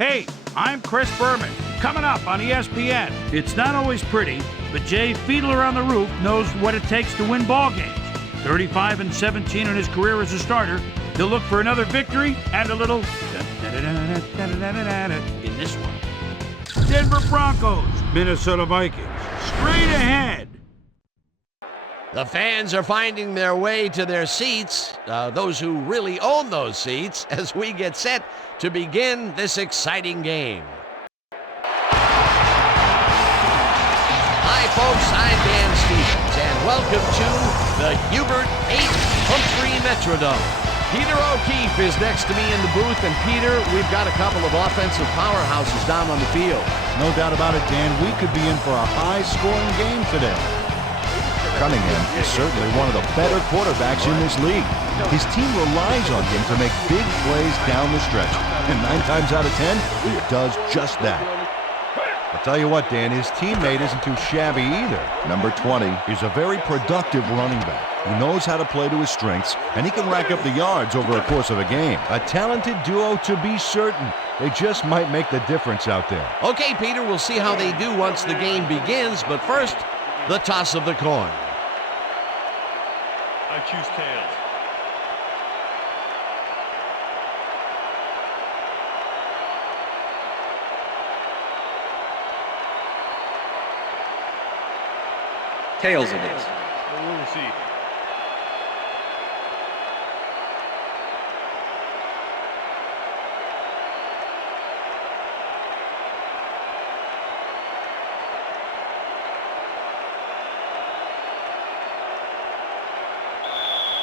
Hey, I'm Chris Berman. Coming up on ESPN, it's not always pretty, but Jay Fiedler on the Roof knows what it takes to win ball games. 35-17 in his career as a starter. He'll look for another victory and a little in this one. Denver Broncos, Minnesota Vikings. Straight ahead. The fans are finding their way to their seats, those who really own those seats, as we get set to begin this exciting game. Hi, folks. I'm Dan Stevens, and welcome to the Hubert H. Humphrey Metrodome. Peter O'Keefe is next to me in the booth, and Peter, we've got a couple of offensive powerhouses down on the field. No doubt about it, Dan. We could be in for a high-scoring game today. Cunningham is certainly one of the better quarterbacks in this league. His team relies on him to make big plays down the stretch, and 9 times out of 10, he does just that. I'll tell you what, Dan, his teammate isn't too shabby either. Number 20 is a very productive running back who knows how to play to his strengths, and he can rack up the yards over the course of a game. A talented duo to be certain. They just might make the difference out there. Okay, Peter, we'll see how they do once the game begins, but first, the toss of the coin. I choose tails. Tails it is. We'll see.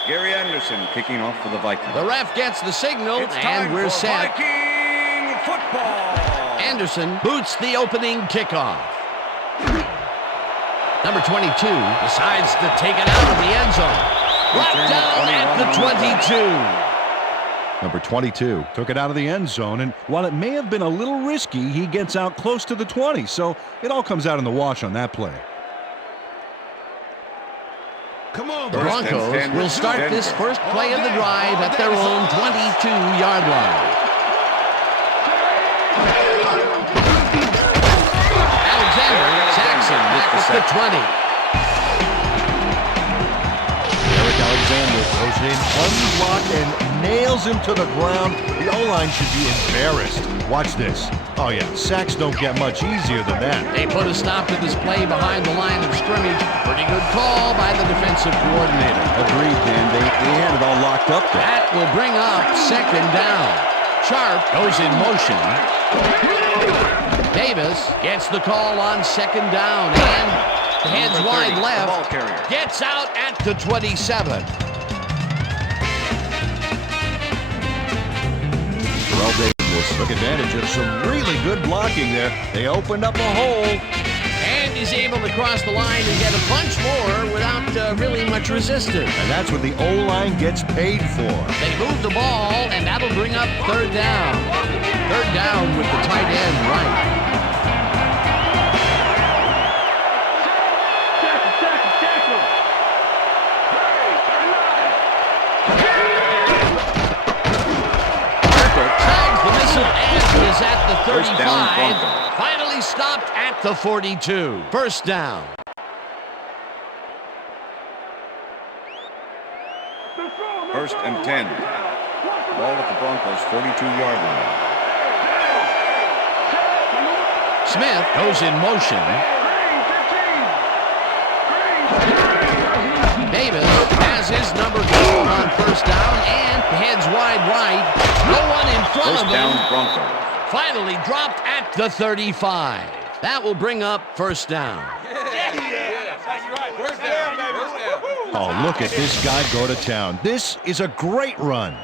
Gary Anderson kicking off for the Vikings. The ref gets the signal, It's time and we're for set. Viking football. Anderson boots the opening kickoff. Number 22 decides to take it out of the end zone. Brought down at the 22. Number 22 took it out of the end zone, and while it may have been a little risky, he gets out close to the 20, so it all comes out in the wash on that play. Come on, The Broncos will start this first play of the drive at their own 22-yard line. Alexander Jackson at the 20. Eric Alexander goes in unblocked and nails him to the ground. The O-line should be embarrassed. Watch this. Oh yeah, sacks don't get much easier than that. They put a stop to this play behind the line of scrimmage. Pretty good call by the defensive coordinator. Agreed, Dan. They had it all locked up there. That will bring up second down. Sharp goes in motion. Davis gets the call on second down and heads wide left. Gets out at the 27. Terrell Davis took advantage of some really good blocking there. They opened up a hole. And he's able to cross the line and get a bunch more without really much resistance. And that's what the O-line gets paid for. They move the ball, and that'll bring up third down. Third down with the tight end right. Tags the missile and is at the 35. Finally stopped at the 42. First down. First and 10. Ball at the Broncos' 42-yard line. Smith goes in motion. Davis has his number called on first down and heads wide right. No one in front First of him. down, Broncos. Finally dropped at the 35. That will bring up first down. Oh, look at this guy go to town. This is a great run.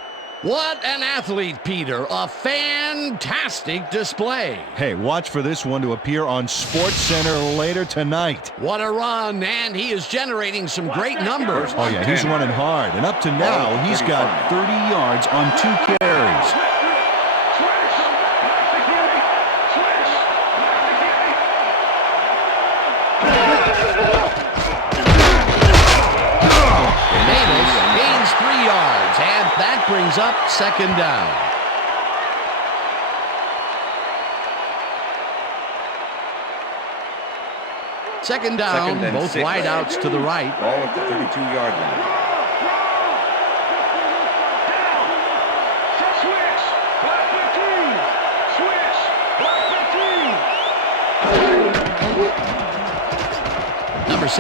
What an athlete, Peter. A fantastic display. Hey, watch for this one to appear on SportsCenter later tonight. What a run, and he is generating some great numbers. Oh, yeah, he's running hard. And up to now, he's got 30 yards on 2 carries. Davis gains 3 yards, and that brings up second down. Second down, both 6. wideouts to the right. Ball at the 32-yard line. Number 7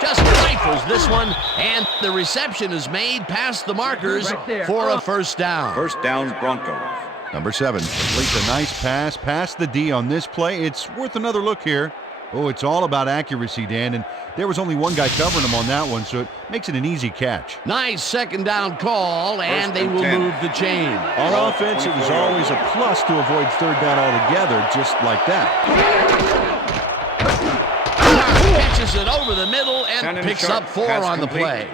just rifles this one, and the reception is made past the markers for a first down. First down, Broncos. Number 7 completes a nice pass past the D on this play. It's worth another look here. Oh, it's all about accuracy, Dan, and there was only one guy covering him on that one, so it makes it an easy catch. Nice second down call, and they will 10. move the chain. On offense, it was always a plus to avoid third down altogether, just like that. Catches it over the middle and Shannon picks Sharp, up 4 pass on the complete. play.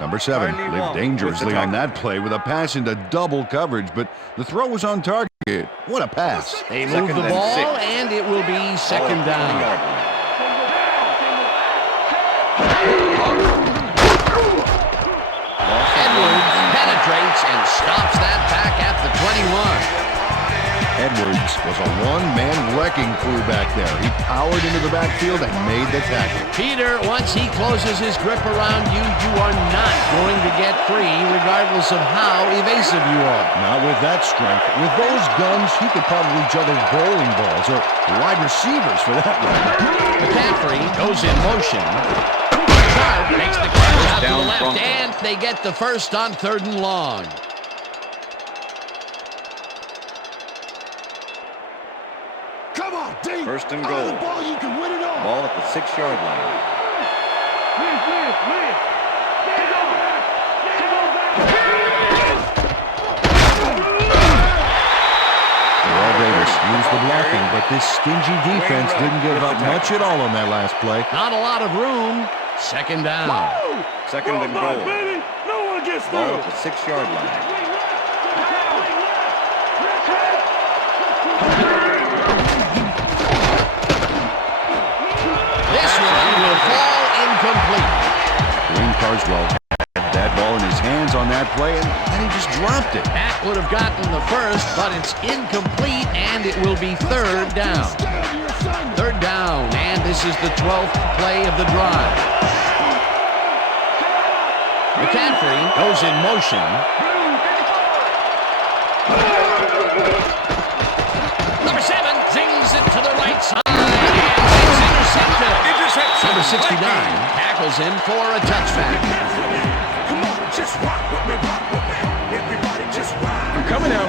Number 7 Riley lived Wong dangerously with the on tackle. that play with a pass into double coverage, but the throw was on target. What a pass. They move Second the and ball, 6. and it will be Ball second at the down. 20-yard line. Edwards penetrates and stops that back at the 21. Edwards was a one-man wrecking crew back there. He powered into the backfield and made the tackle. Peter, once he closes his grip around you, you are not going to get free, regardless of how evasive you are. Not with that strength. With those guns, he could probably juggle bowling balls or wide receivers for that matter. McCaffrey goes in motion. Sharp makes the catch out to the down, left, Broncos. and they get the first on 3rd and long. Come on, D. First and Out of the goal. ball, you can win it all. Ball at the 6-yard line. Well, Davis used the blocking, but this stingy defense didn't give up much at all on that last play. Not a lot of room. Second down. Second and goal. No one gets Ball at the 6-yard line. This one will fall incomplete. Dwayne Carswell had that ball in his hands on that play, and then he just dropped it. That would have gotten the first, but it's incomplete, and it will be 3rd down. 3rd down, and this is the 12th play of the drive. McCaffrey goes in motion. Number 7 zings it to the right side, and it's intercepted. Number 69 tackles him for a touchback. Come on, just rock with me, rock with me. Everybody just rock. Coming out.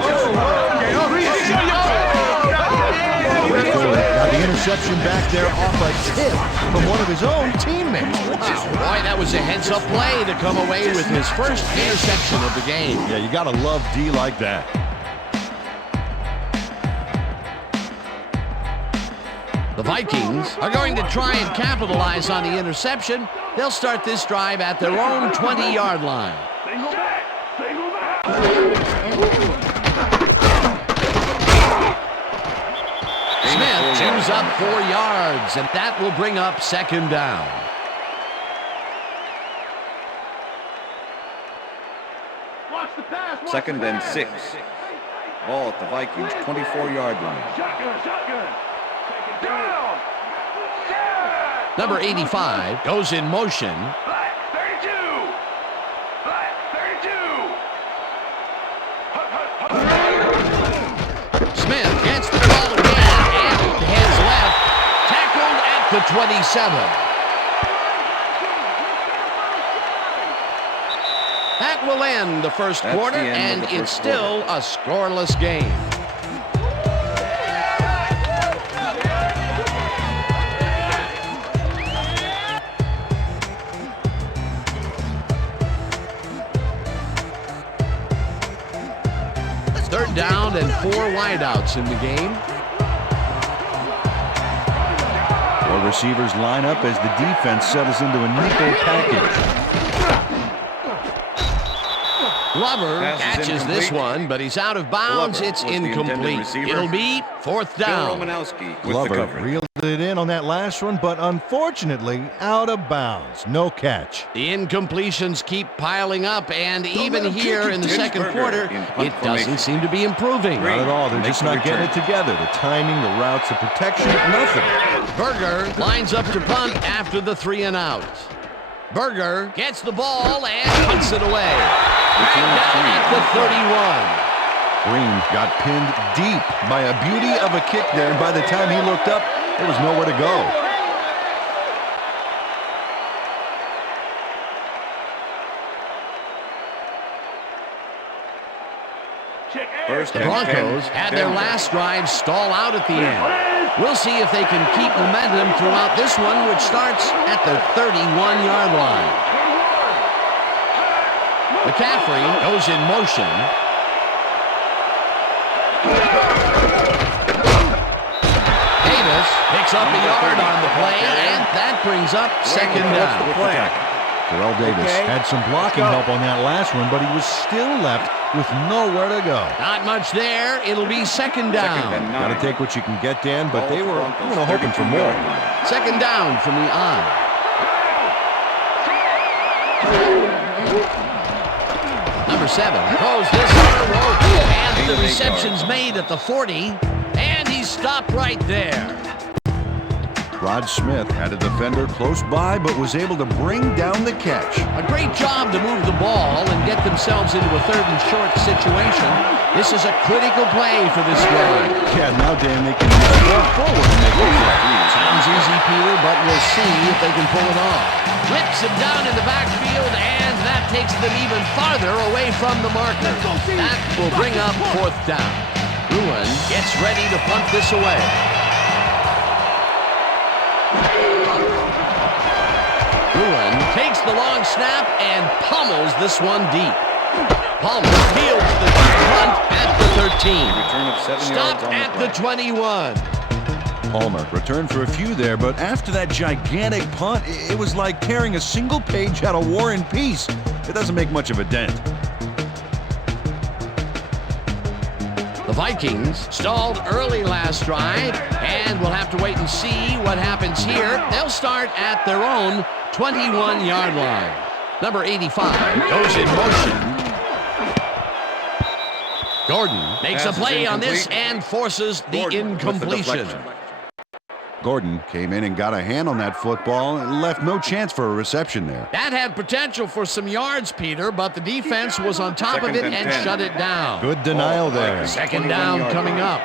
Got the interception back there off a tip from one of his own teammates. Wow, boy, that was a heads-up play to come away with his first interception of the game. Yeah, you gotta love D like that. The Vikings are going to try and capitalize on the interception. They'll start this drive at their own 20-yard line. Smith chews up 4 yards, and that will bring up second down. Second and 6. Ball at the Vikings 24-yard line. Number 85 goes in motion. Smith gets the ball again and heads left. Tackled at the 27. That will end the first That's quarter, the end and of the it's first still a scoreless game. Third down and 4 wideouts in the game. Well, receivers line up as the defense settles into a nickel package. Glover Pass is catches this incomplete. one, but he's out of bounds. Glover It's was the intended incomplete. receiver. It'll be 4th Bill down. Romanowski with the Glover coverage. reeled it in on that last one, but unfortunately out of bounds. No catch. The incompletions keep piling up, and even here in the second quarter, it doesn't seem to be improving. Not at all. They're just not getting it together. The timing, the routes, the protection, nothing. Berger lines up to punt after the 3 and out. Berger gets the ball and punts it away. Down at the 31. Green got pinned deep by a beauty of a kick there, and by the time he looked up, there was nowhere to go. The Broncos had their last drive stall out at the end. We'll see if they can keep momentum throughout this one, which starts at the 31-yard line. McCaffrey goes in motion. Davis picks up a yard on the play, and that brings up second down. Terrell Davis had some blocking help on that last one, but he was still left with nowhere to go. Not much there. It'll be second down. Got to take what you can get, Dan, but they were hoping for more. Second down from the I. Number 7 throws this on a rope, and the reception's made at the 40, and he's stopped right there. Rod Smith had a defender close by, but was able to bring down the catch. A great job to move the ball and get themselves into a 3rd and short situation. This is a critical play for this drive. Yeah, now, Dan, they can use the ball forward and make it play. Sounds easy, Peter, but we'll see if they can pull it off. Whips him down in the backfield, and that takes them even farther away from the marker. That will bring up 4th down. Bruin gets ready to punt this away. Bruin takes the long snap and pummels this one deep. Palmer fields the deep punt at the 13. Return of 7 Stop yards on at the the play. 21. Palmer returned for a few there, but after that gigantic punt, it was like tearing a single page out of War and Peace. It doesn't make much of a dent. The Vikings stalled early last drive, and we'll have to wait and see what happens here. They'll start at their own 21-yard line. Number 85 goes in motion. Gordon makes a play on this and forces the incompletion. Gordon came in and got a hand on that football and left no chance for a reception there. That had potential for some yards, Peter, but the defense was on top of it and shut it down. Good denial there. Second down coming up.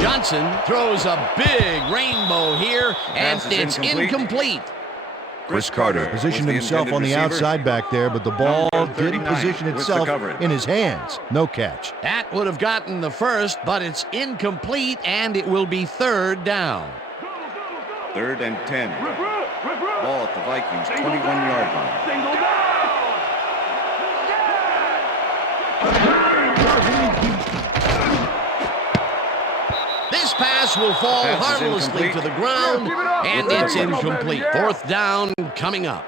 Johnson throws a big rainbow here, and it's incomplete. Chris Carter positioned himself on the outside back there, but the ball didn't position itself in his hands. No catch. That would have gotten the first, but it's incomplete, and it will be 3rd down. 3rd and 10. Ball at the Vikings' 21-yard line. This pass will fall harmlessly to the ground, and it's incomplete. 4th down coming up.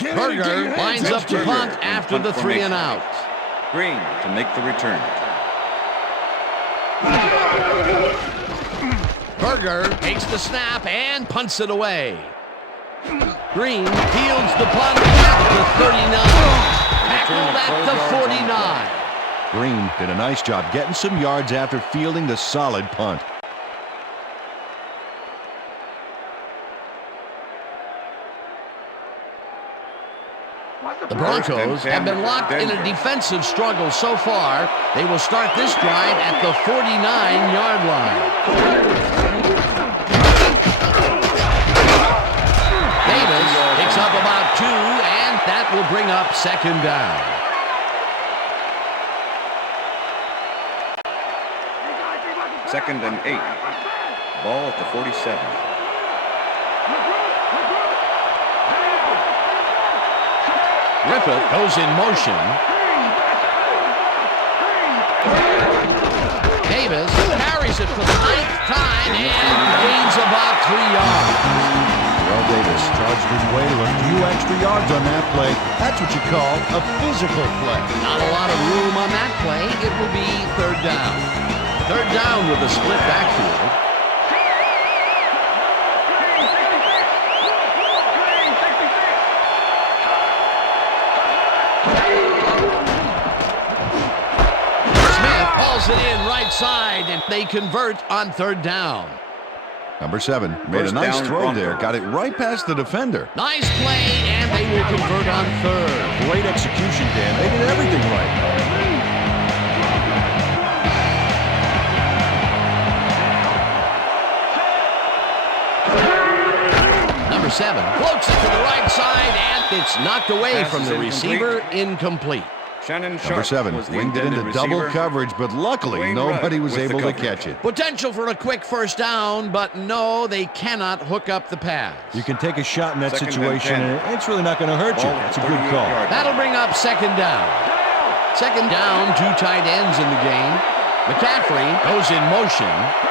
Berger lines up to punt after the 3 and out. Green to make the return. Berger takes the snap and punts it away. Green fields the punt at the 39. Tackled at the 49. Green did a nice job getting some yards after fielding the solid punt. The Broncos have been locked in a defensive struggle so far. They will start this drive at the 49-yard line. Davis picks up about 2, and that will bring up second down. Second and 8. Ball at the 47. Griffith goes in motion. Davis carries it for the 9th time and gains about 3 yards. Well, Davis charged his way to a few extra yards on that play. That's what you call a physical play. Not a lot of room on that play. It will be third down. Third down with a split backfield. It in right side, and they convert on third down. Number 7 made a nice throw there. Got it right past the defender. Nice play, and they will convert on third. Great execution, Dan. They did everything right. Number 7 floats it to the right side, and it's knocked away from the receiver. Incomplete. Number 7 winged it into double coverage, but luckily nobody was able to catch it. Potential for a quick first down, but no, they cannot hook up the pass. You can take a shot in that situation, and it's really not going to hurt you. It's a good call. That'll bring up second down. Second down, 2 tight ends in the game. McCaffrey goes in motion.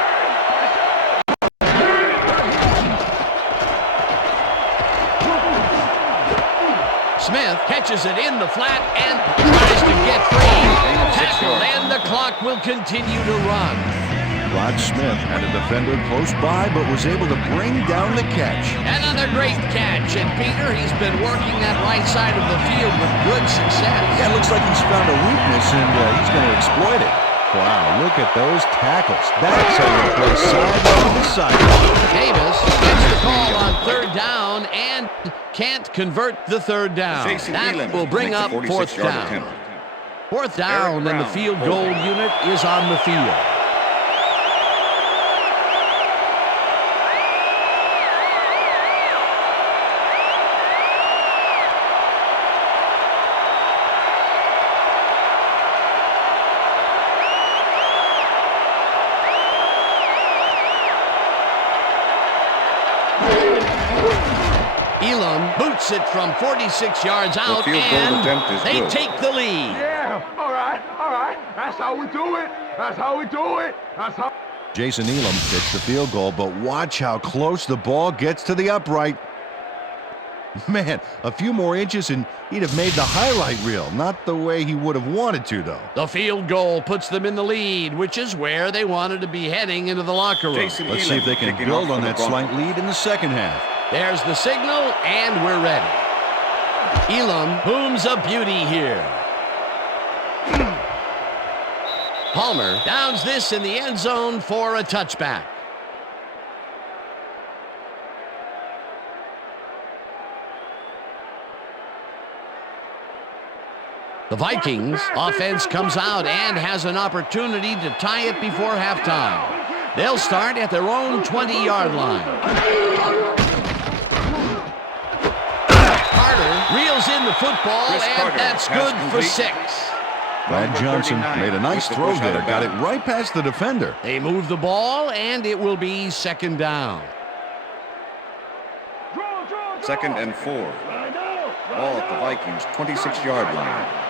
Smith catches it in the flat and tries to get free. Tackled, and the clock will continue to run. Rod Smith had a defender close by, but was able to bring down the catch. Another great catch, and Peter, he's been working that right side of the field with good success. Yeah, it looks like he's found a weakness, and he's going to exploit it. Wow, look at those tackles. That's how you play sideline to sideline. Davis gets the call on third down and can't convert the third down. That will bring up fourth down. Fourth down, and the field goal unit is on the field. Elam boots it from 46 yards out, and they take the lead. Yeah, all right. That's how we do it. That's how we do it. That's how. Jason Elam kicks the field goal, but watch how close the ball gets to the upright. Man, a few more inches and he'd have made the highlight reel. Not the way he would have wanted to, though. The field goal puts them in the lead, which is where they wanted to be heading into the locker room. Let's see if they can build on that slight lead in the second half. There's the signal, and we're ready. Elam booms a beauty here. Palmer downs this in the end zone for a touchback. The Vikings offense comes out and has an opportunity to tie it before halftime. They'll start at their own 20-yard line. Carter reels in the football, and that's good for 6. Brad Johnson made a nice throw there. Got it right past the defender. They move the ball, and it will be second down. Second and 4. Ball at the Vikings' 26-yard line.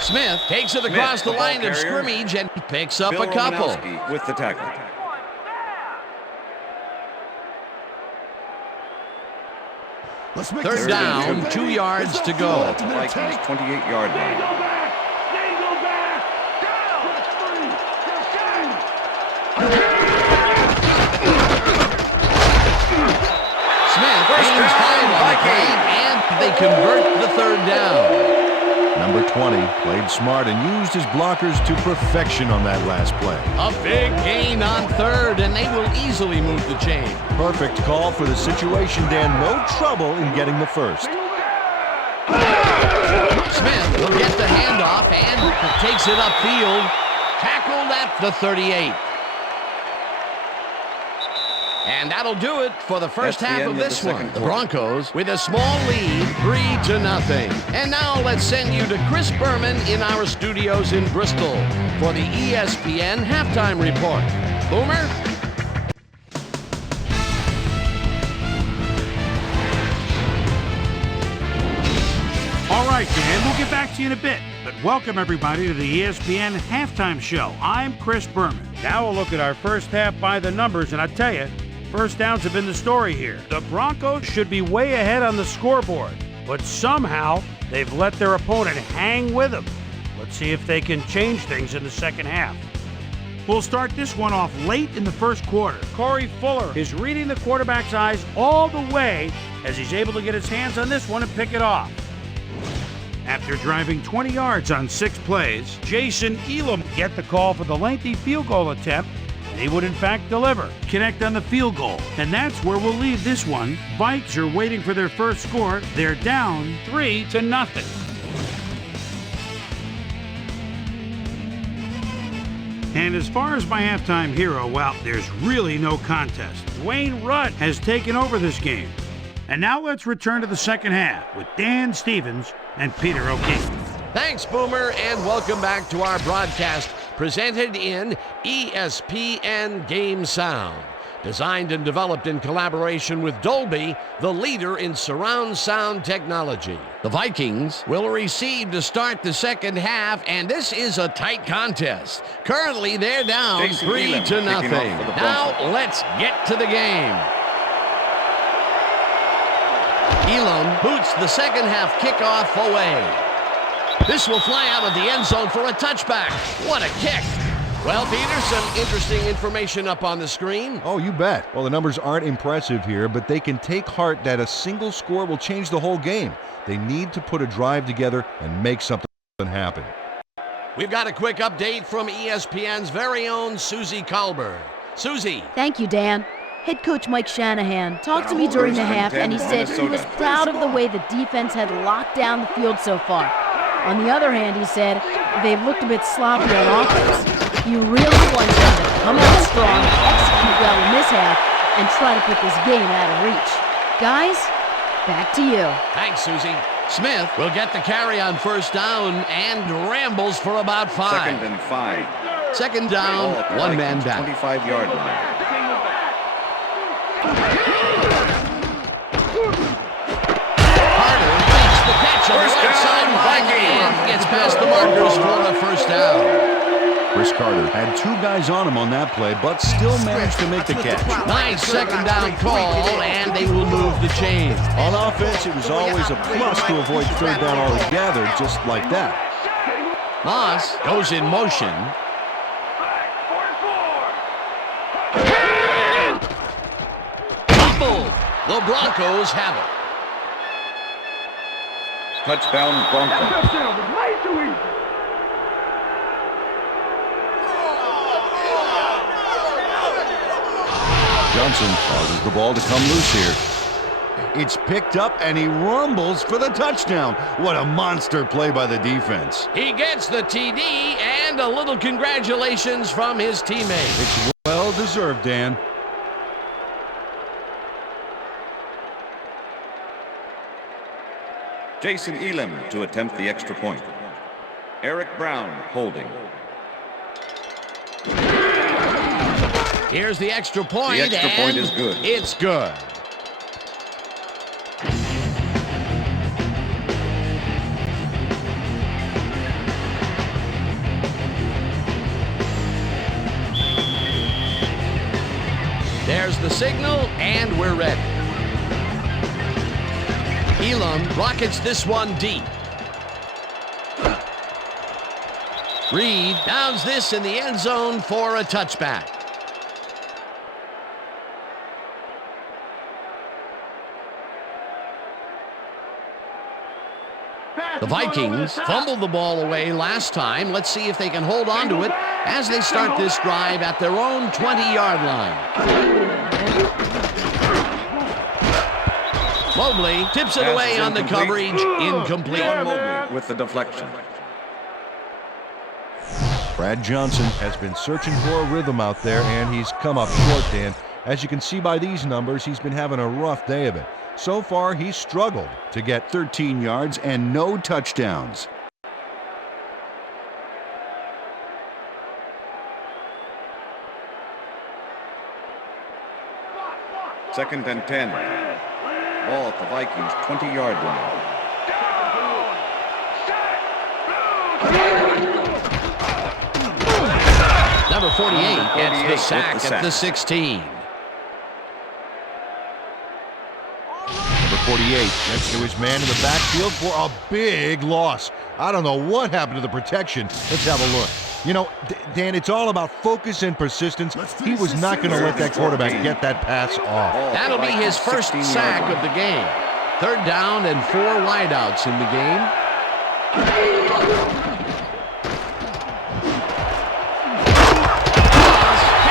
Smith takes it across the line of scrimmage and picks up a couple. With the tackle. Third down, 2 yards to go. At the Vikings' 28-yard line. Smith gains 5 on the play, and they convert the third down. Number 20 played smart and used his blockers to perfection on that last play. A big gain on third, and they will easily move the chain. Perfect call for the situation, Dan. No trouble in getting the first. Smith will get the handoff and takes it upfield. Tackled at the 38. And that'll do it for the first half of this one. The Broncos with a small lead, 3-0. And now let's send you to Chris Berman in our studios in Bristol for the ESPN halftime report. Boomer? All right, Dan, we'll get back to you in a bit. But welcome everybody to the ESPN Halftime Show. I'm Chris Berman. Now we'll look at our first half by the numbers, and I tell you, first downs have been the story here. The Broncos should be way ahead on the scoreboard, but somehow they've let their opponent hang with them. Let's see if they can change things in the second half. We'll start this one off late in the first quarter. Corey Fuller is reading the quarterback's eyes all the way as he's able to get his hands on this one and pick it off. After driving 20 yards on 6 plays, Jason Elam get the call for the lengthy field goal attempt, and he would in fact deliver. Connect on the field goal, and that's where we'll leave this one. Vikes are waiting for their first score. They're down 3-0. And as far as my halftime hero, well, there's really no contest. Dwayne Rudd has taken over this game. And now let's return to the second half with Dan Stevens and Peter O'Keefe. Thanks, Boomer, and welcome back to our broadcast presented in ESPN Game Sound. Designed and developed in collaboration with Dolby, the leader in surround sound technology. The Vikings will receive to start the second half, and this is a tight contest. Currently, they're down Jason 3-0. Elam kicking off for the Now, Broncos. let's get to the game. Elam boots the second half kickoff away. This will fly out of the end zone for a touchback. What a kick. Well, Peter, some interesting information up on the screen. Oh, you bet. Well, the numbers aren't impressive here, but they can take heart that a single score will change the whole game. They need to put a drive together and make something happen. We've got a quick update from ESPN's very own Susie Colbert. Susie. Thank you, Dan. Head coach Mike Shanahan talked to me during the half, and he said he was proud of the way the defense had locked down the field so far. On the other hand, he said they've looked a bit sloppy on offense. He really wants them to come out strong, execute well in this half, and try to put this game out of reach. Guys, back to you. Thanks, Susie. Smith will get the carry on first down and rambles for about 5. 2nd and 5. Second Ball down, at the one man Vikings' back. 25-yard line. Carter makes the catch on the First right down, side Vikings. and gets past the markers for a first down. Chris Carter had 2 guys on him on that play, but still managed to make the catch. Nice second down call, and they will move the chain. On offense, it was always a plus to avoid third down altogether, just like that. Moss goes in motion. Fumble. The Broncos have it. Touchdown, Broncos. Johnson causes the ball to come loose here. It's picked up, and he rumbles for the touchdown. What a monster play by the defense. He gets the TD and a little congratulations from his teammates. It's well deserved, Dan. Jason Elam to attempt the extra point. Eric Brown holding. Here's the extra point. The extra point and is good. It's good. There's the signal, and we're ready. Elam rockets this one deep. Reed downs this in the end zone for a touchback. The Vikings fumbled the ball away last time. Let's see if they can hold on to it as they start this drive at their own 20-yard line. Mobley tips it away on the coverage. Incomplete. John Mobley with the deflection. Brad Johnson has been searching for a rhythm out there, and he's come up short, Dan. As you can see by these numbers, he's been having a rough day of it. So far, he's struggled to get 13 yards and no touchdowns. Second and 10. Ball at the Vikings' 20-yard line. Number 48 gets the sack at the 16. Number 48 gets to his man in the backfield for a big loss. I don't know what happened to the protection. Let's have a look. You know, Dan, it's all about focus and persistence. He was not going to let that quarterback get that pass off. That'll be his first sack of the game. 3rd down and 4 wideouts in the game.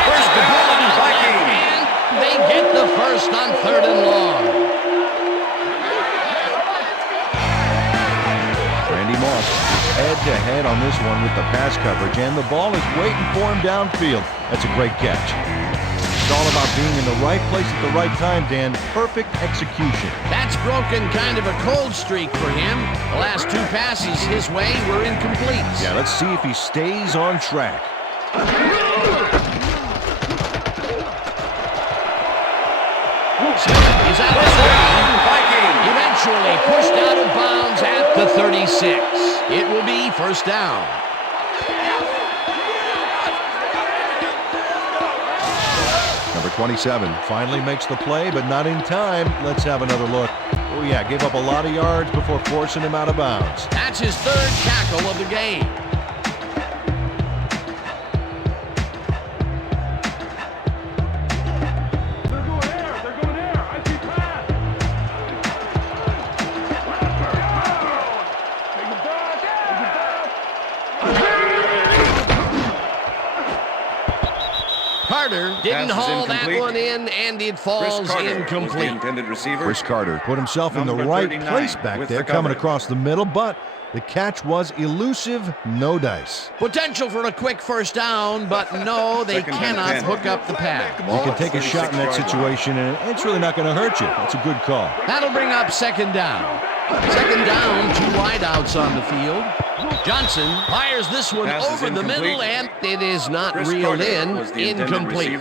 First the ball, and they get the first on 3rd and long. Randy Moss is head-to-head on this one with the pass coverage, and the ball is waiting for him downfield. That's a great catch. It's all about being in the right place at the right time, Dan. Perfect execution. That's broken kind of a cold streak for him. The last 2 passes his way were incomplete. Yeah, let's see if he stays on track. Smith is out of eventually pushed out of bounds at the 36. It will be 1st down. Number 27 finally makes the play, but not in time. Let's have another look. Oh, yeah, gave up a lot of yards before forcing him out of bounds. That's his 3rd tackle of the game. Didn't haul that one in, and it falls incomplete. Intended receiver. Chris Carter put himself in the right place back there, coming across the middle, but the catch was elusive, no dice. Potential for a quick 1st down, but no, they cannot hook up the pass. You can take a shot in that situation, and it's really not going to hurt you. That's a good call. That'll bring up 2nd down. 2nd down, 2 wideouts on the field. Johnson fires this one over the middle, and it is not reeled in. Incomplete.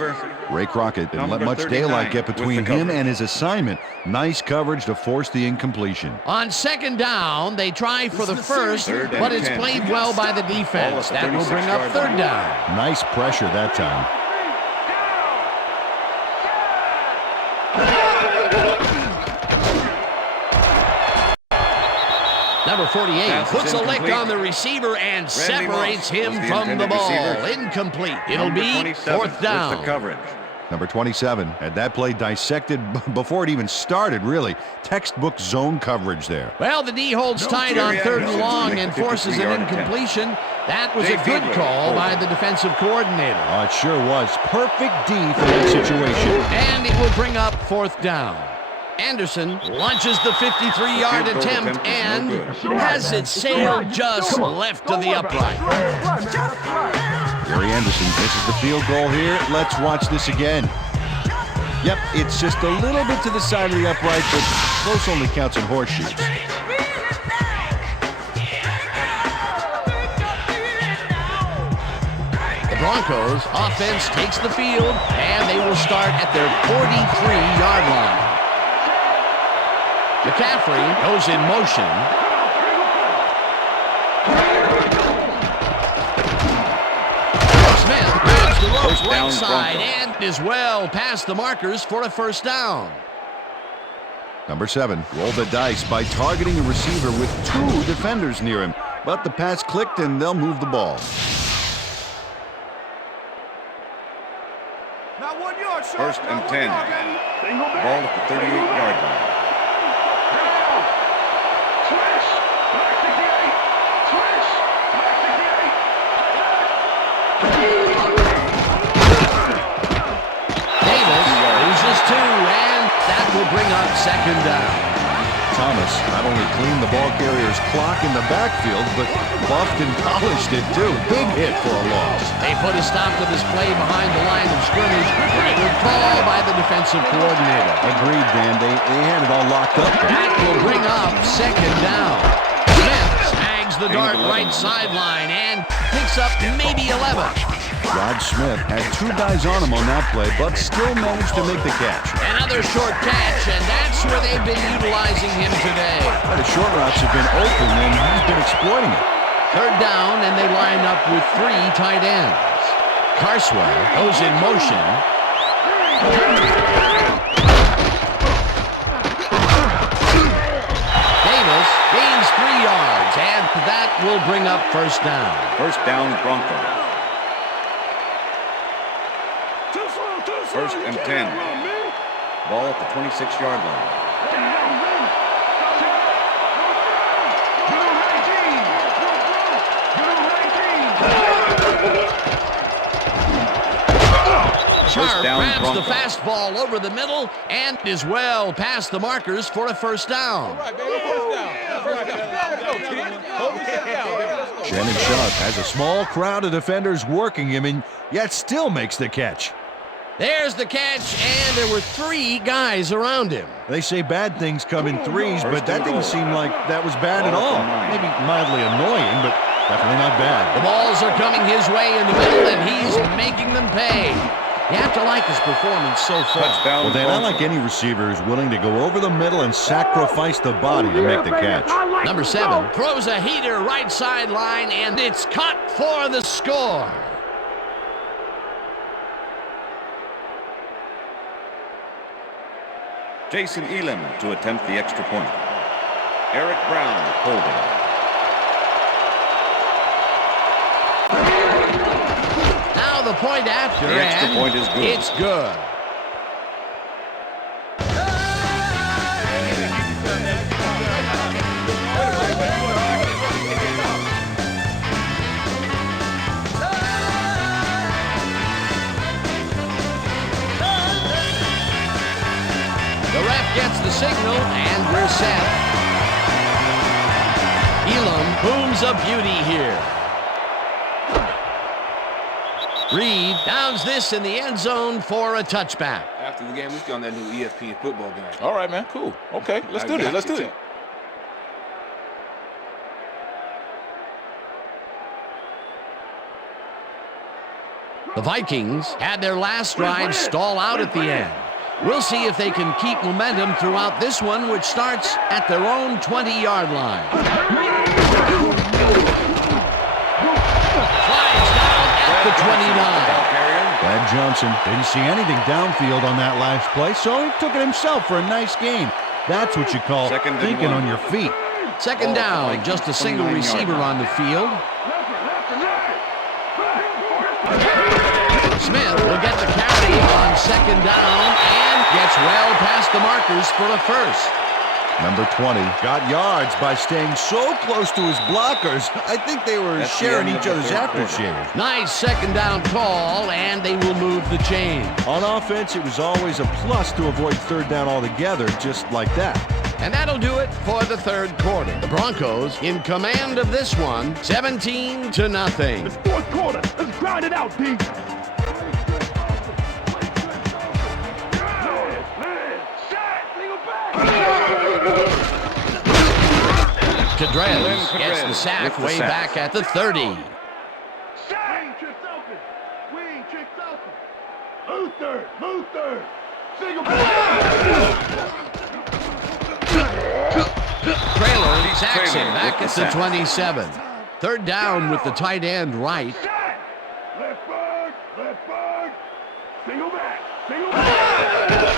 Ray Crockett didn't let much daylight get between him and his assignment. Nice coverage to force the incompletion. On 2nd down, they try for the 1st, but it's played well by the defense. That will bring up 3rd down. Nice pressure that time. Number 48 puts a lick on the receiver and separates him from the ball. Incomplete. It'll be 4th down. Number 27 had that play dissected before it even started, really. Textbook zone coverage there. Well, the D holds tight on 3rd and long and forces an incompletion. That was a good call by the defensive coordinator. Oh, it sure was. Perfect D for that situation. And it will bring up 4th down. Anderson launches the 53-yard attempt and has it sailed just left to the upright. Gary Anderson misses the field goal here. Let's watch this again. Yep, it's just a little bit to the side of the upright, but close only counts in horseshoes. The Broncos offense takes the field, and they will start at their 43-yard line. McCaffrey goes in motion. Smith grabs the ropes right side and is well past the markers for a 1st down. Number 7 rolled the dice by targeting a receiver with 2 defenders near him, but the pass clicked and they'll move the ball. Now 1 yard, sir. 1st and 10. Ball at the 38-yard line. Davis loses 2, and that will bring up 2nd down. Thomas not only cleaned the ball carrier's clock in the backfield, but buffed and polished it too. Big hit for a loss. They put a stop to this play behind the line of scrimmage. Good call by the defensive coordinator. Agreed, Dan. They had it all locked up. That will bring up 2nd down. Smith snags the dart right sideline and picks up maybe 11. Rod Smith had 2 guys on him on that play, but still managed to make the catch. Another short catch, and that's where they've been utilizing him today. The short routes have been open, and he's been exploiting it. Third down, and they line up with 3 tight ends. Carswell goes in motion. Davis gains 3 yards, and that will bring up first down. First down, Broncos. First and 10. Ball at the 26-yard line. Sharp grabs Broncos. the fastball over the middle and is well past the markers for a first down. Shannon Sharp has a small crowd of defenders working him, and yet still makes the catch. There's the catch, and there were 3 guys around him. They say bad things come in threes, but that didn't seem like that was bad at all. Maybe mildly annoying, but definitely not bad. The balls are coming his way in the middle, and he's making them pay. You have to like his performance so far. Touchdown, Well, Dan, I Broncos. like any receiver who's willing to go over the middle and sacrifice the body to make the catch. Number 7 throws a heater right sideline, and it's caught for the score. Jason Elam to attempt the extra point. Eric Brown holding. Now the point after, The extra and point is good. It's good. The ref gets the signal, and we're set. Elam booms a beauty here. Reed downs this in the end zone for a touchback. After the game, we get on that new ESPN football game. All right, man. Cool. Okay, let's do this. Let's do it. The Vikings had their last drive stall out at the end. We'll see if they can keep momentum throughout this one, which starts at their own 20-yard line. Flies down at the 29. Brad Johnson didn't see anything downfield on that last play, so he took it himself for a nice gain. That's what you call Second and thinking 1. on your feet. Second down, just a single 29-yard receiver line. on the field. Smith will get the carry on second down and gets well past the markers for a first. Number 20 got yards by staying so close to his blockers. I think they were That's the sharing end of each the other's third quarter. aftershave. Nice second down call, and they will move the chain. On offense, it was always a plus to avoid third down altogether, just like that. And that'll do it for the third quarter. The Broncos in command of this one, 17-0. It's fourth quarter. Let's grind it out, D. Cadrez gets the sack with the way sack. back at the 30. Wing tricks open. Wing tricks open. Move third. Move third. Single Trailer sacks him Traylor back with at the the sack. 27. Third down with the tight end right. Left bird. Left bird. Single back. Single back.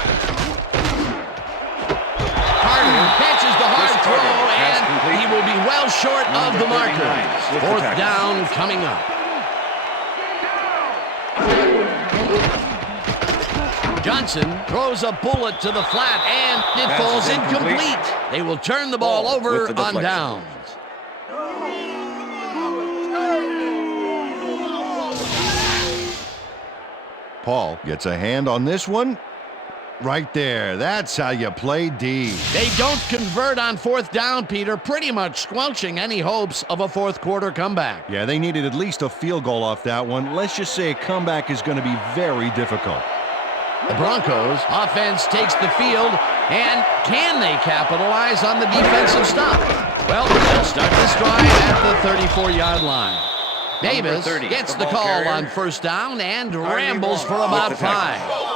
Carter catches the hard Chris throw, Carter, pass and complete. he will be well short of Number the marker. 39 with the Fourth tackle. down coming up. Johnson throws a bullet to the flat, and it Pass falls is incomplete. incomplete. They will turn the ball Ball over with the on deflection. downs. Paul gets a hand on this one. Right there. That's how you play D. They don't convert on fourth down, Peter, pretty much squelching any hopes of a fourth quarter comeback. Yeah, they needed at least a field goal off that one. Let's just say a comeback is going to be very difficult. The Broncos offense takes the field, and can they capitalize on the defensive stop? Well, they'll start this drive at the 34-yard line. Davis 30, gets the the ball call carrier. on first down and Harvey rambles for Wong about with the tackle. 5.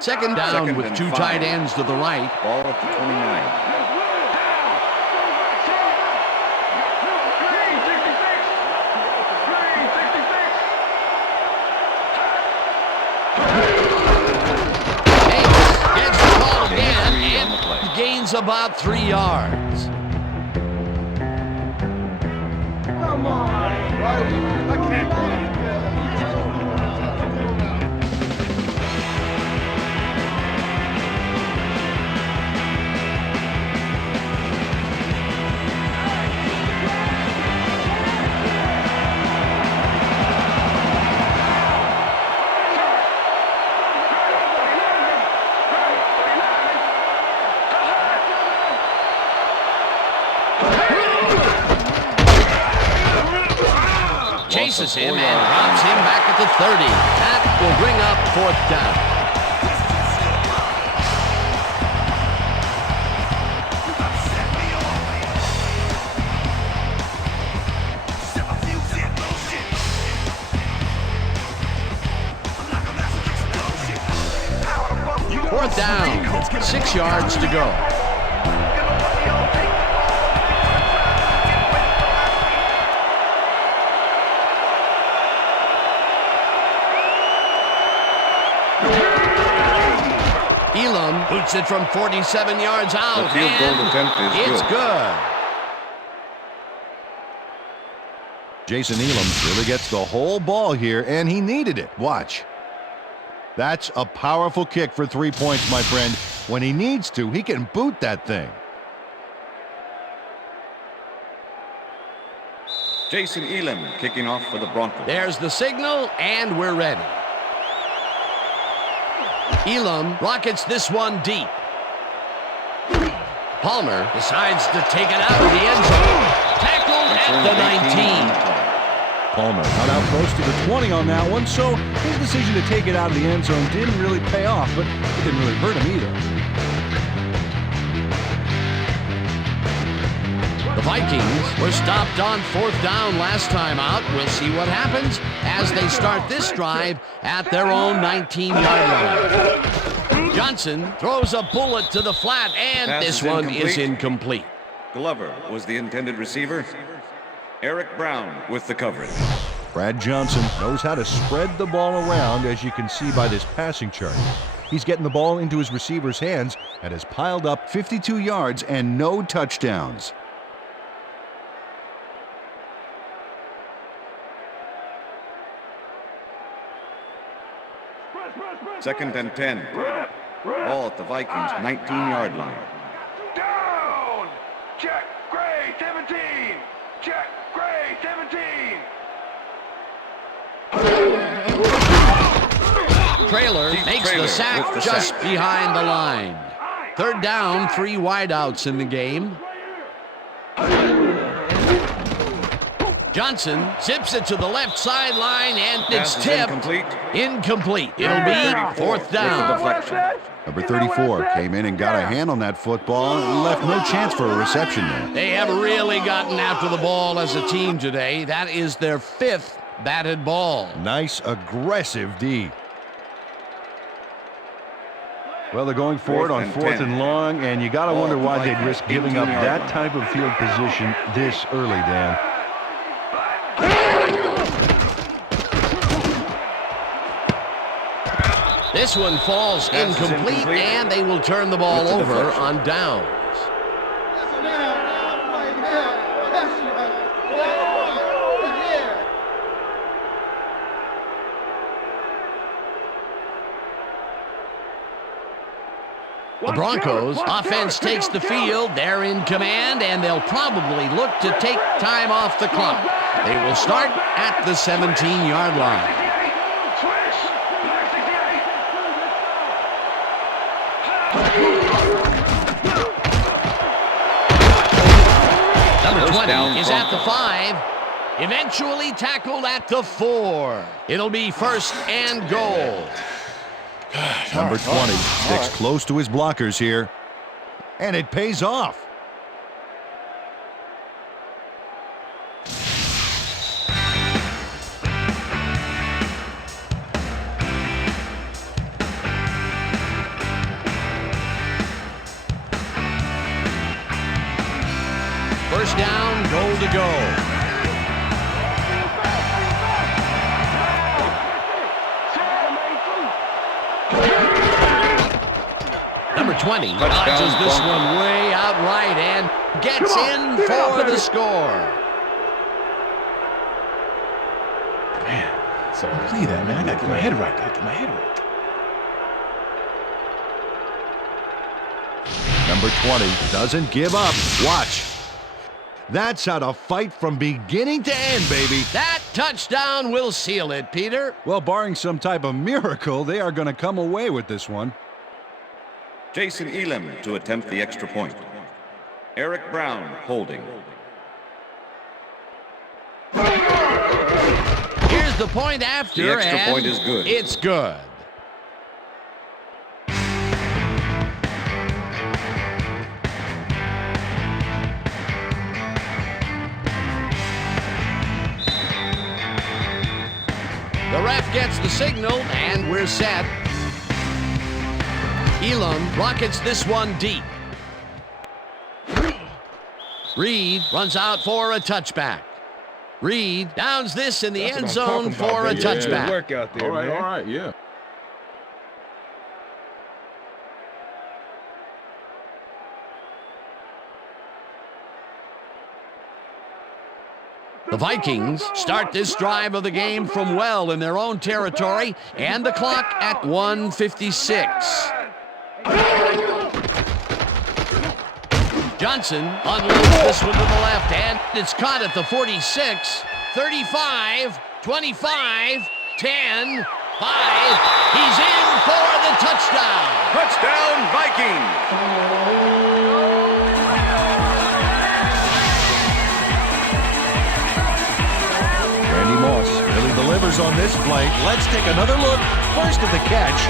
Second down with two tight ends to the right. Ball at the 29. Gets the ball again and gains about 3 yards. Come on. I can't believe it. Chases him and drops him back at the 30. That will bring up 4th down. Fourth down, 6 yards to go. Elam boots it from 47 yards out. The field goal attempt is it's good. Jason Elam really gets the whole ball here, and he needed it. Watch. That's a powerful kick for 3 points, my friend. When he needs to, he can boot that thing. Jason Elam kicking off for the Broncos. There's the signal, and we're ready. Elam rockets this one deep. Palmer decides to take it out of the end zone. Tackled at the 19. Palmer got out close to the 20 on that one, so his decision to take it out of the end zone didn't really pay off, but it didn't really hurt him either. The Vikings were stopped on 4th down last time out. We'll see what happens as they start this drive at their own 19-yard line. Johnson throws a bullet to the flat, and this one is incomplete. Glover was the intended receiver. Eric Brown with the coverage. Brad Johnson knows how to spread the ball around, as you can see by this passing chart. He's getting the ball into his receiver's hands and has piled up 52 yards and no touchdowns. Second and 10. Ball at the Vikings 19-yard line. Down! Check, Gray, 17! Check, Gray, 17! Trailer makes the sack just behind the line. 3rd down, 3 wideouts in the game. Johnson zips it to the left sideline, and it's tipped. Incomplete. It'll be 4th down. Number 34 came in and got a hand on that football and left no chance for a reception there. They have really gotten after the ball as a team today. That is their 5th batted ball. Nice, aggressive D. Well, they're going for it on 4th and long, and you got to wonder why they'd risk giving up that type of field position this early, Dan. This one falls incomplete, and they will turn the ball over on downs. The Broncos offense takes the field. They're in command, and they'll probably look to take time off the clock. They will start at the 17-yard line. Number 20 is at the 5. Eventually tackled at the 4. It'll be 1st and goal. Number 20 sticks close to his blockers here, and it pays off. goal to go. Number 20 dodges this one way out right and gets in for the score. Man, so see that, man. I got to get my head right. Number 20 doesn't give up. Watch. That's how to fight from beginning to end, baby. That touchdown will seal it, Peter. Well, barring some type of miracle, they are going to come away with this one. Jason Elam to attempt the extra point. Eric Brown holding. Here's the point after, The extra and point is good. It's good. The ref gets the signal, and we're set. Elam rockets this one deep. Reed runs out for a touchback. Reed downs this in the end zone for a touchback. Work out there, man. All right, yeah. The Vikings start this drive of the game from well in their own territory, and the clock at 1:56. Johnson unloads this one to the left, and it's caught at the 46, 35, 25, 10, 5. He's in for the touchdown. Touchdown, Vikings! Really delivers on this play. Let's take another look. First at the catch.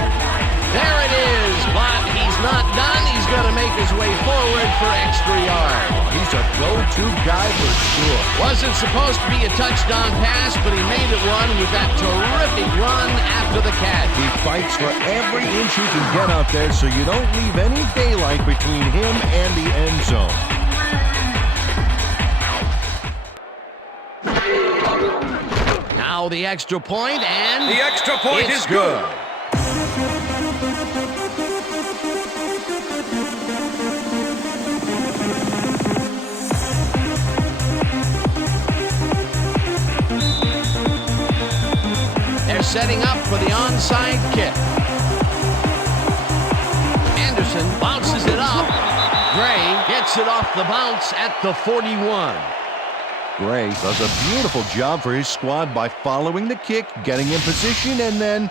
There it is, but he's not done. He's going to make his way forward for extra yard. He's a go-to guy for sure. Wasn't supposed to be a touchdown pass, but he made it one with that terrific run after the catch. He fights for every inch he can get out there, so you don't leave any daylight between him and the end zone. Now the extra point, and The extra point it's is good. They're setting up for the onside kick. Anderson bounces it up. Gray gets it off the bounce at the 41. Gray does a beautiful job for his squad by following the kick, getting in position, and then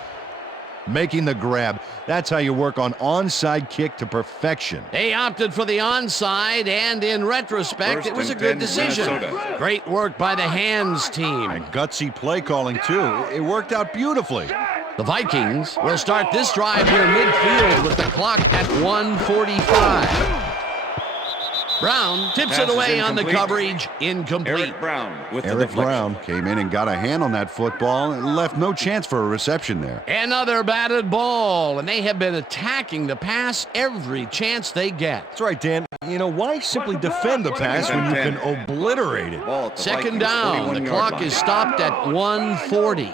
making the grab. That's how you work on onside kick to perfection. They opted for the onside, and in retrospect, First it was a and good 10, decision. Minnesota. Great work by the hands team. And gutsy play calling, too. It worked out beautifully. The Vikings will start this drive near midfield with the clock at 1:45. Brown tips it Pass is away on the incomplete. coverage. Incomplete. Eric Brown with the Eric deflection. Brown came in and got a hand on that football and left no chance for a reception there. Another batted ball, and they have been attacking the pass every chance they get. That's right, Dan. You know, why simply defend the pass when you can obliterate it? Ball at the Second Vikings' down. The 41-yard clock line. is stopped at 1:40.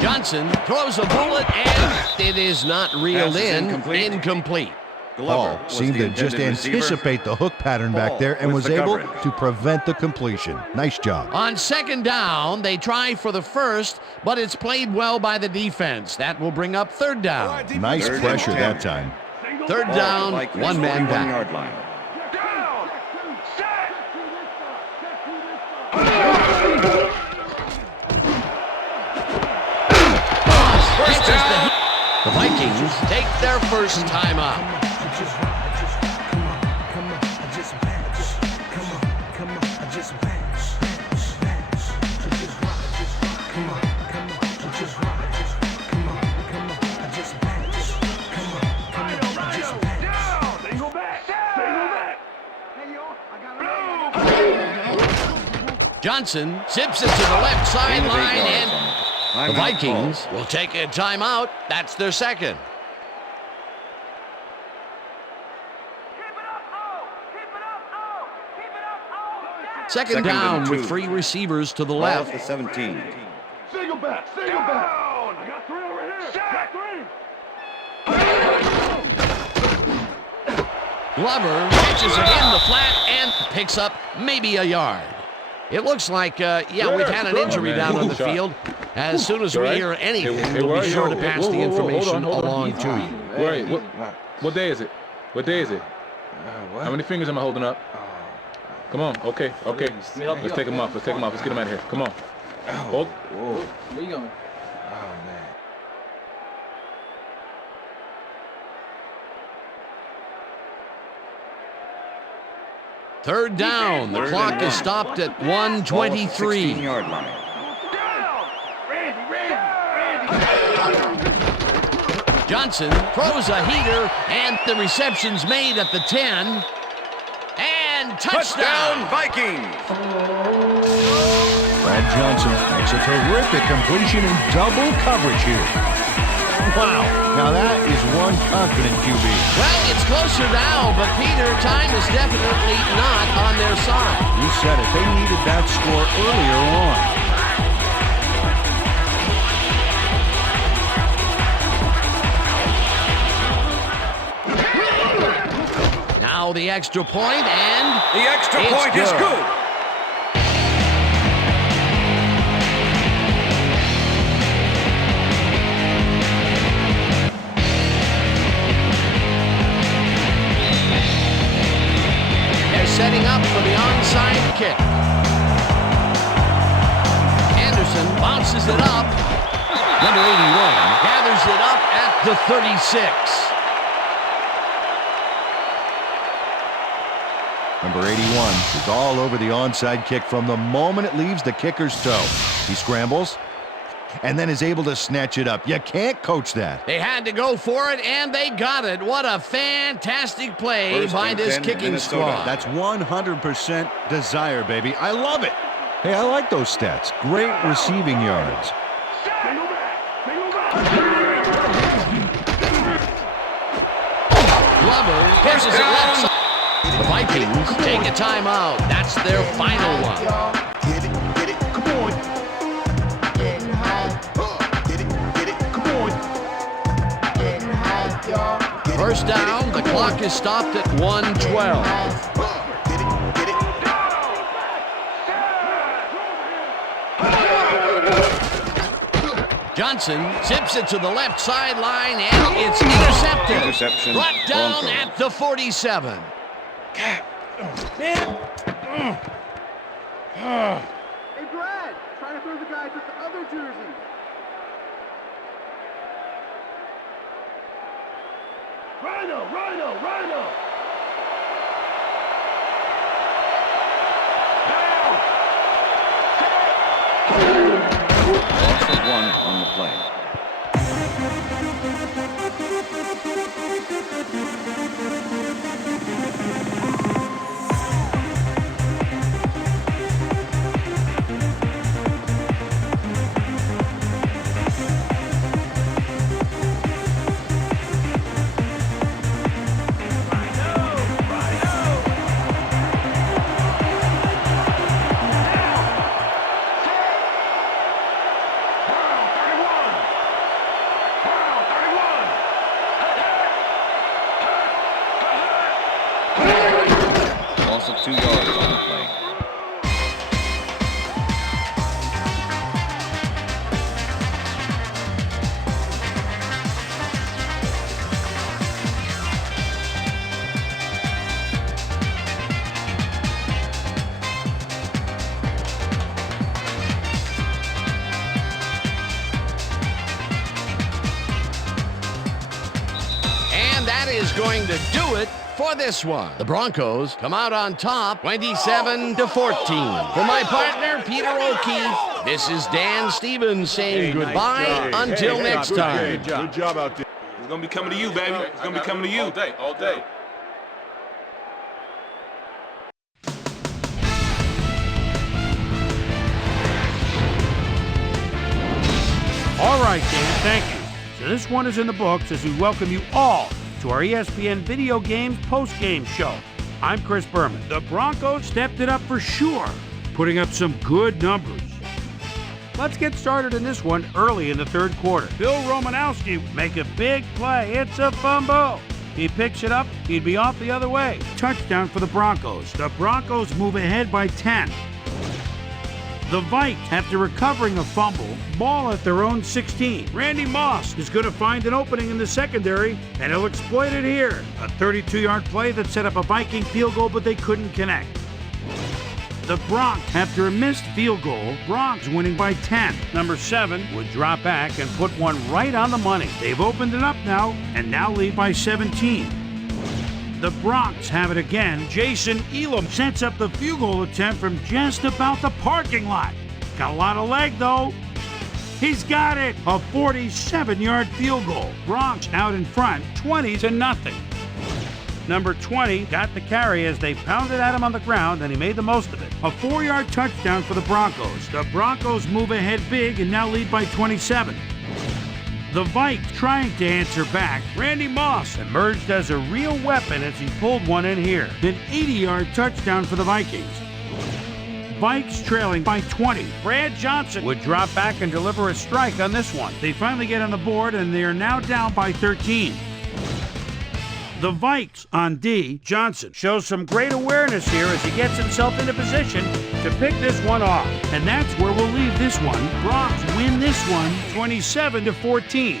Johnson throws a bullet, and it is not reeled Pass is in. incomplete. Incomplete. Glover Paul was seemed the to just intended receiver. anticipate the hook pattern back Paul there and with was the able coverage. to prevent the completion. Nice job. On second down, they try for the first, but it's played well by the defense. That will bring up third down. Nice Third and pressure 10. that time. Third Ball at down, the Vikings' one man back. 41-yard line. First down. The Vikings take their first time out. Johnson zips it to the left sideline, and the Vikings will take a timeout. That's their second. Second down with 3 receivers to the Ball at left. the 17. Single back, single back. I got 3 over here. Got 3. Glover catches it in the flat and picks up maybe a yard. It looks like, we've had an injury down on the field. As soon as we hear anything, we'll be sure to pass the information along to you. Wait, what day is it? What day is it? How many fingers am I holding up? Come on, okay. Let's take him off. Let's get him out of here. Come on. Hold. Where you going? Oh, man. Third down. The clock is stopped at 1:23. 16-yard line. Johnson throws a heater, and the reception's made at the 10. And touchdown! Vikings! Brad Johnson makes a terrific completion in double coverage here. Wow, now that is one confident QB. Well, it's closer now, but Peter, time is definitely not on their side. You said it. They needed that score earlier on. Now the extra point, and The extra it's point is good. They're setting up for the onside kick. Anderson bounces it up. Number 81 gathers it up at the 36. Number 81 is all over the onside kick from the moment it leaves the kicker's toe. He scrambles and then is able to snatch it up. You can't coach that. They had to go for it, and they got it. What a fantastic play First by and this 10, kicking Minnesota. squad. That's 100% desire, baby. I love it. Hey, I like those stats. Great receiving yards. Single back, single back. Glover catches it left side. The Vikings take a timeout. That's their final one. Get it, come on. Get it, come on. First down, the clock is stopped at 1:12. Get it. Johnson zips it to the left sideline, and it's intercepted. Interception. Brought down Broncos. at the 47. Hey, Brad, trying to throw the guys with the other jerseys. Rhino. Loss of 1 on the play. Loss of 2 yards on the play. And that is going to do it for this one. The Broncos come out on top, 27-14. For my partner, Peter O'Keefe, this is Dan Stevens saying goodbye until next time. Good job out there. It's going to be coming to you, baby. It's going to be coming to you. All day. All right, Dan, thank you. So this one is in the books as we welcome you all to our ESPN Video Games post-game show. I'm Chris Berman. The Broncos stepped it up for sure, putting up some good numbers. Let's get started in this one early in the third quarter. Bill Romanowski make a big play. It's a fumble. He picks it up. He'd be off the other way. Touchdown for the Broncos. The Broncos move ahead by 10. The Vikings, after recovering a fumble, ball at their own 16. Randy Moss is going to find an opening in the secondary, and he'll exploit it here. A 32-yard play that set up a Viking field goal, but they couldn't connect. The Broncos, after a missed field goal, Broncos winning by 10. Number 7 would drop back and put one right on the money. They've opened it up now, and now lead by 17. The Broncos have it again. Jason Elam sets up the field goal attempt from just about the parking lot. Got a lot of leg, though. He's got it. A 47-yard field goal. Broncos out in front, 20-0. Number 20 got the carry as they pounded at him on the ground, and he made the most of it. A 4-yard touchdown for the Broncos. The Broncos move ahead big and now lead by 27. The Vikings trying to answer back. Randy Moss emerged as a real weapon as he pulled one in here. An 80-yard touchdown for the Vikings. Vikings trailing by 20. Brad Johnson would drop back and deliver a strike on this one. They finally get on the board, and they are now down by 13. The Vikings on D. Johnson shows some great awareness here as he gets himself into position to pick this one off. And that's where we'll leave this one. Broncos win this one 27-14.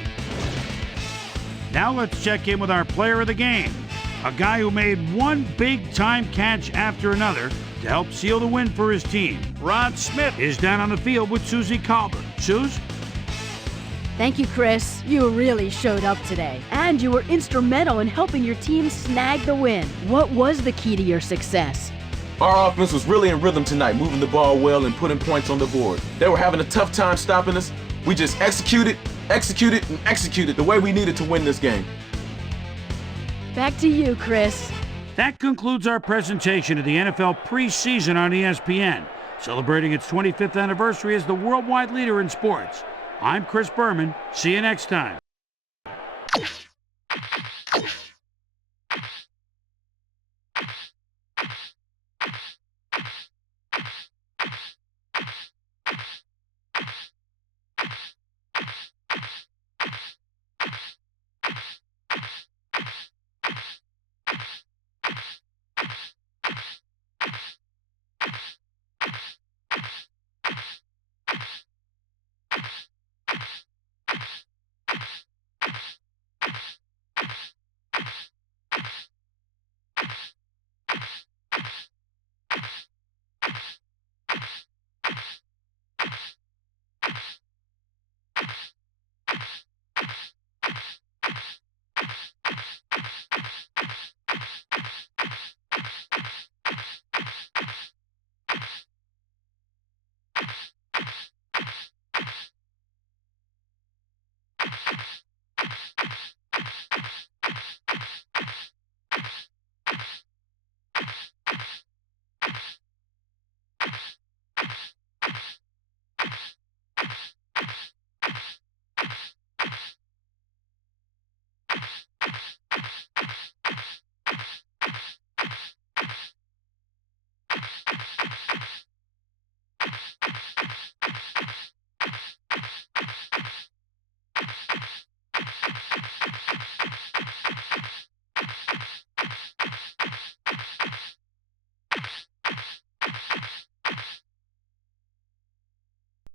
Now let's check in with our player of the game. A guy who made one big-time catch after another to help seal the win for his team. Rod Smith is down on the field with Susie Colbert. Suze? Thank you, Chris. You really showed up today. And you were instrumental in helping your team snag the win. What was the key to your success? Our offense was really in rhythm tonight, moving the ball well and putting points on the board. They were having a tough time stopping us. We just executed the way we needed to win this game. Back to you, Chris. That concludes our presentation of the NFL preseason on ESPN, celebrating its 25th anniversary as the worldwide leader in sports. I'm Chris Berman. See you next time.